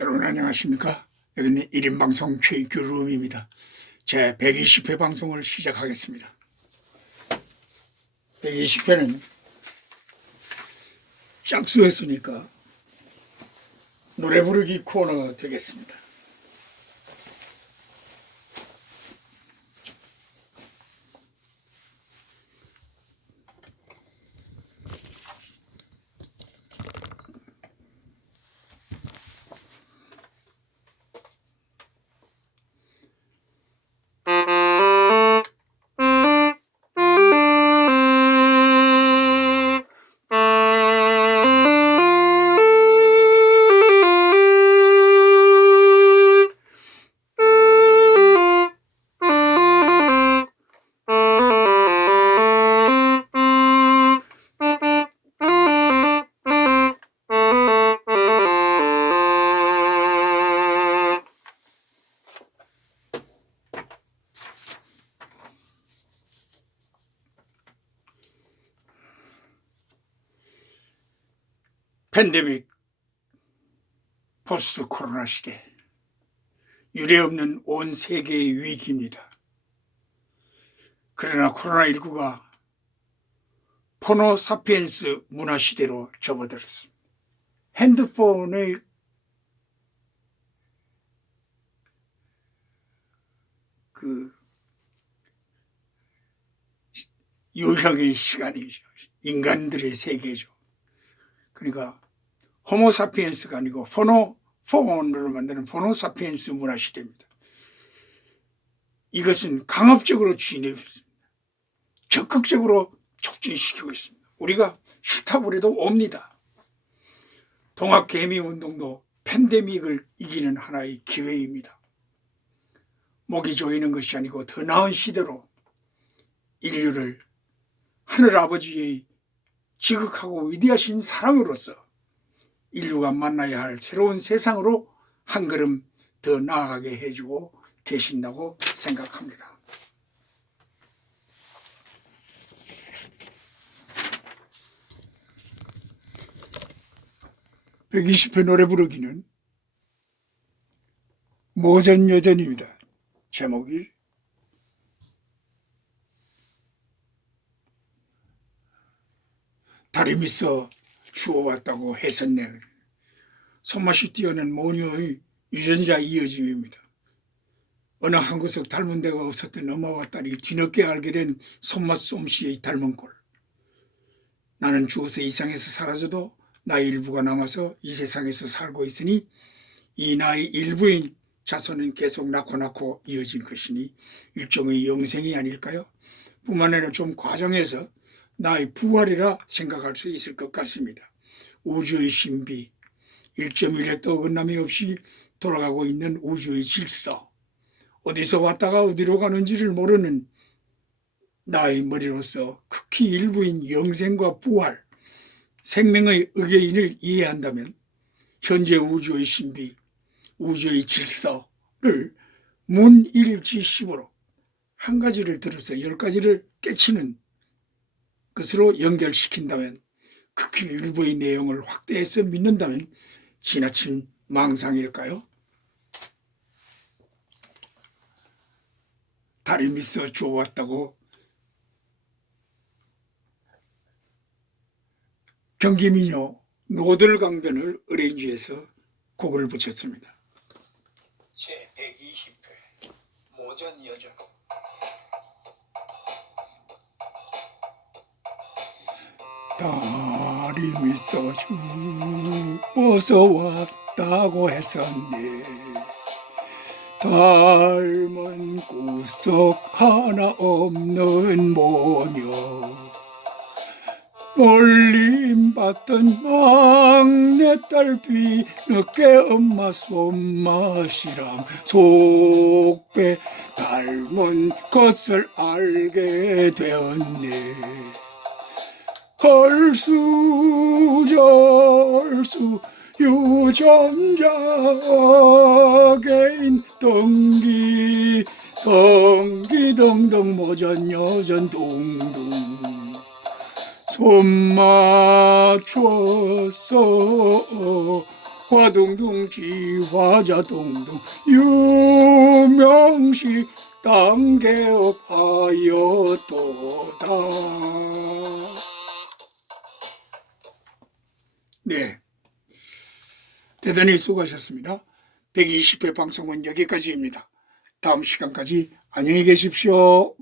여러분 안녕하십니까? 여기는 1인 방송 최익규 룸입니다. 제 120회 방송을 시작하겠습니다. 120회는 짝수했으니까 노래 부르기 코너가 되겠습니다. 팬데믹 포스트 코로나 시대 유례없는 온 세계의 위기입니다. 그러나 코로나19가 포노 사피엔스 문화 시대로 접어들었습니다. 핸드폰의 그 유형의 시간이죠. 인간들의 세계죠. 그러니까 호모사피엔스가 아니고 포노 폰으로 만드는 포노사피엔스 문화 시대입니다. 이것은 강압적으로 진입 했습니다. 적극적으로 촉진시키고 있습니다. 우리가 싫다고 해도 옵니다. 동학개미 운동도 팬데믹을 이기는 하나의 기회입니다. 목이 조이는 것이 아니고 더 나은 시대로 인류를 하늘아버지의 지극하고 위대하신 사랑으로서 인류가 만나야 할 새로운 세상으로 한 걸음 더 나아가게 해주고 계신다고 생각합니다. (120회) 노래 부르기는 모전 여전입니다. 제목이 다리미 써 주워왔다고 했었네. 손맛이 뛰어난 모녀의 유전자 이어짐입니다. 어느 한 구석 닮은 데가 없었던 엄마와 딸이 뒤늦게 알게 된 손맛 솜씨의 닮은 꼴. 나는 죽어서 이 상에서 사라져도 나의 일부가 남아서 이 세상에서 살고 있으니 이 나의 일부인 자손은 계속 낳고 낳고 이어진 것이니 일종의 영생이 아닐까요? 뿐만 아니라 좀 과정해서 나의 부활이라 생각할 수 있을 것 같습니다. 우주의 신비, 1.1획도 어긋남이 없이 돌아가고 있는 우주의 질서, 어디서 왔다가 어디로 가는지를 모르는 나의 머리로서 극히 일부인 영생과 부활, 생명의 의계인을 이해한다면 현재 우주의 신비, 우주의 질서를 문일지십으로 한 가지를 들어서 열 가지를 깨치는 것으로 연결시킨다면 극히 일부의 내용을 확대해서 믿는다면 지나친 망상일까요? 달이 미서 좋았다고 경기민요 노들 강변을 어레인지해서 곡을 붙였습니다. 제 120회 모전 여전 달이 미소 주어서 왔다고 했었네. 닮은 구석 하나 없는 모녀 놀림받던 막내딸 뒤늦게 엄마 손맛이랑 속배 닮은 것을 알게 되었네 헐수 절수 유전자 개인 덩기 덩기덩덩 모전 여전 둥둥 손 맞춰서 화둥둥 지화자둥둥 유명시 당개업하였도다 네. 대단히 수고하셨습니다. 120회 방송은 여기까지입니다. 다음 시간까지 안녕히 계십시오